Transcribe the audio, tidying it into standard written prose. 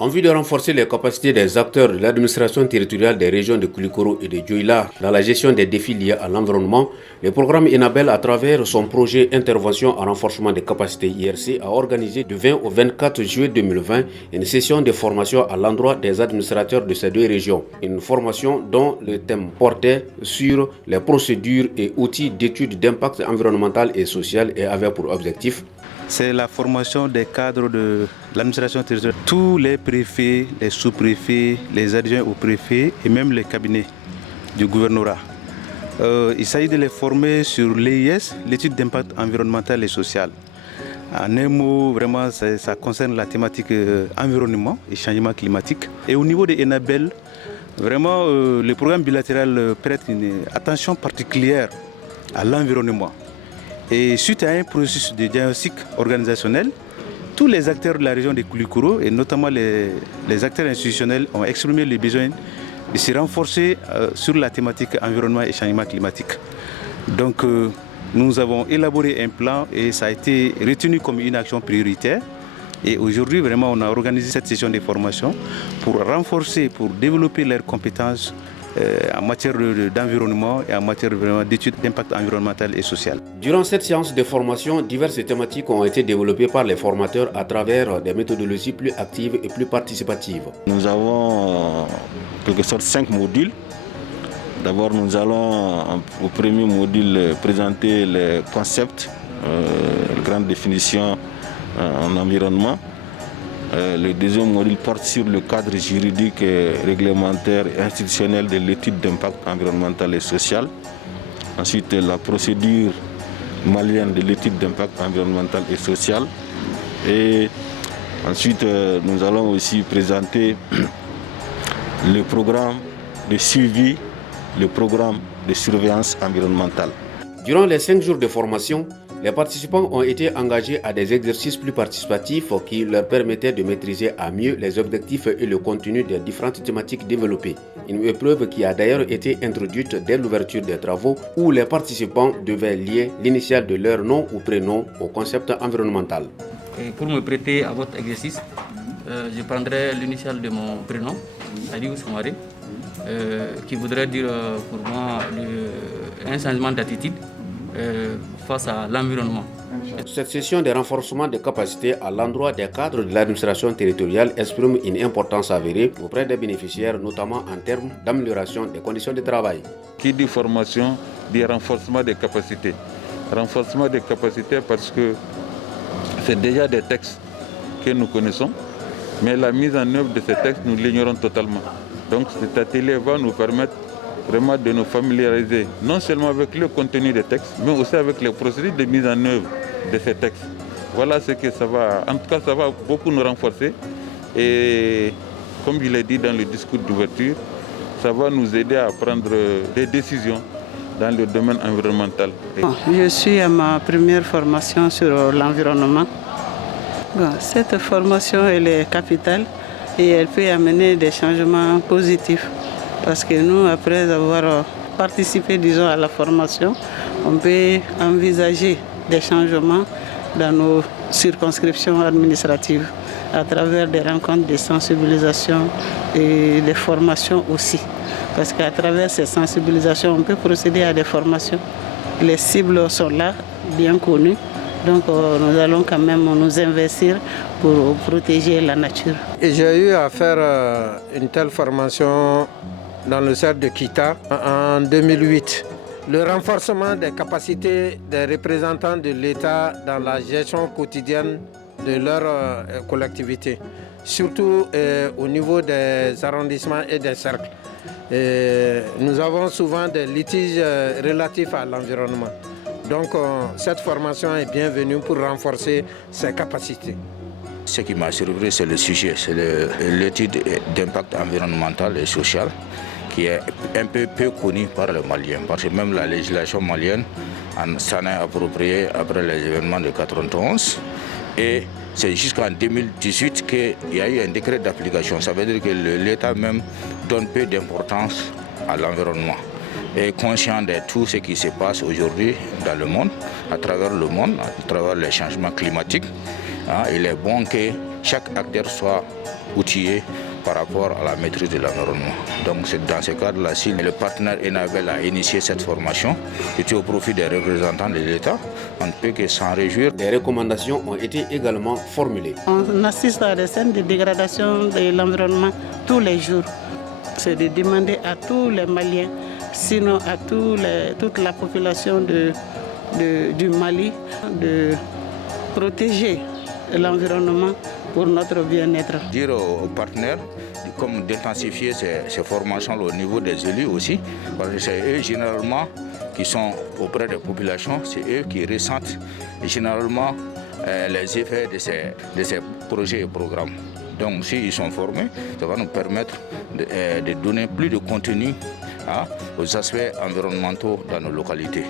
En vue de renforcer les capacités des acteurs de l'administration territoriale des régions de Koulikoro et de Dioula dans la gestion des défis liés à l'environnement, le programme Enabel, à travers son projet Intervention en renforcement des capacités IRC, a organisé du 20 au 24 juillet 2020 une session de formation à l'endroit des administrateurs de ces deux régions. Une formation dont le thème portait sur les procédures et outils d'études d'impact environnemental et social et avait pour objectif c'est la formation des cadres de l'administration territoriale. Tous les préfets, les sous-préfets, les adjoints aux préfets et même les cabinets du gouvernorat. Il s'agit de les former sur l'EIS, l'étude d'impact environnemental et social. En un mot, vraiment, ça concerne la thématique environnement et changement climatique. Et au niveau de Enabel, vraiment, le programme bilatéral prête une attention particulière à l'environnement. Et suite à un processus de diagnostic organisationnel, tous les acteurs de la région de Koulikoro et notamment les acteurs institutionnels ont exprimé le besoin de se renforcer sur la thématique environnement et changement climatique. Donc nous avons élaboré un plan et ça a été retenu comme une action prioritaire. Et aujourd'hui, vraiment, on a organisé cette session de formation pour renforcer, pour développer leurs compétences en matière d'environnement et en matière d'études d'impact environnemental et social. Durant cette séance de formation, diverses thématiques ont été développées par les formateurs à travers des méthodologies plus actives et plus participatives. Nous avons en quelque sorte 5 modules. D'abord, nous allons au premier module présenter les concepts, les grandes définitions en environnement. Le deuxième module porte sur le cadre juridique, réglementaire et institutionnel de l'étude d'impact environnemental et social. Ensuite, la procédure malienne de l'étude d'impact environnemental et social. Et ensuite, nous allons aussi présenter le programme de suivi, le programme de surveillance environnementale. Durant les 5 jours de formation, les participants ont été engagés à des exercices plus participatifs qui leur permettaient de maîtriser à mieux les objectifs et le contenu des différentes thématiques développées. Une épreuve qui a d'ailleurs été introduite dès l'ouverture des travaux où les participants devaient lier l'initiale de leur nom ou prénom au concept environnemental. Et pour me prêter à votre exercice, je prendrai l'initiale de mon prénom, Aliou Soumaré, qui voudrait dire pour moi un changement d'attitude face à l'environnement. Cette session de renforcement des capacités à l'endroit des cadres de l'administration territoriale exprime une importance avérée auprès des bénéficiaires, notamment en termes d'amélioration des conditions de travail. Qui dit formation, dit renforcement des capacités. Renforcement des capacités parce que c'est déjà des textes que nous connaissons, mais la mise en œuvre de ces textes, nous l'ignorons totalement. Donc cet atelier va nous permettre vraiment de nous familiariser non seulement avec le contenu des textes, mais aussi avec les procédures de mise en œuvre de ces textes. Voilà ce que ça va, en tout cas ça va beaucoup nous renforcer et comme je l'ai dit dans le discours d'ouverture, ça va nous aider à prendre des décisions dans le domaine environnemental. Je suis à ma première formation sur l'environnement. Cette formation elle est capitale et elle peut amener des changements positifs. Parce que nous, après avoir participé, disons, à la formation, on peut envisager des changements dans nos circonscriptions administratives à travers des rencontres de sensibilisation et des formations aussi. Parce qu'à travers ces sensibilisations, on peut procéder à des formations. Les cibles sont là, bien connues. Donc nous allons quand même nous investir pour protéger la nature. Et j'ai eu à faire une telle formation dans le cercle de Kita en 2008. Le renforcement des capacités des représentants de l'État dans la gestion quotidienne de leur collectivité, surtout au niveau des arrondissements et des cercles. Nous avons souvent des litiges relatifs à l'environnement. Donc cette formation est bienvenue pour renforcer ces capacités. Ce qui m'a surpris, c'est le sujet, c'est l'étude d'impact environnemental et social qui est un peu connu par les Maliens. Parce que même la législation malienne s'en est appropriée après les événements de 91. Et c'est jusqu'en 2018 qu'il y a eu un décret d'application. Ça veut dire que l'État même donne peu d'importance à l'environnement. Et conscient de tout ce qui se passe aujourd'hui dans le monde, à travers les changements climatiques, il est bon que chaque acteur soit outillé par rapport à la maîtrise de l'environnement. Donc c'est dans ce cadre-là, si le partenaire Enabel a initié cette formation, et au profit des représentants de l'État, on ne peut que s'en réjouir. Des recommandations ont été également formulées. On assiste à des scènes de dégradation de l'environnement tous les jours. C'est de demander à tous les Maliens, sinon à toute la population du Mali, de protéger l'environnement pour notre bien-être. Dire aux partenaires comme d'intensifier ces formations au niveau des élus aussi, parce que c'est eux généralement qui sont auprès des populations, c'est eux qui ressentent généralement les effets de ces projets et programmes. Donc s'ils sont formés, ça va nous permettre de donner plus de contenu aux aspects environnementaux dans nos localités.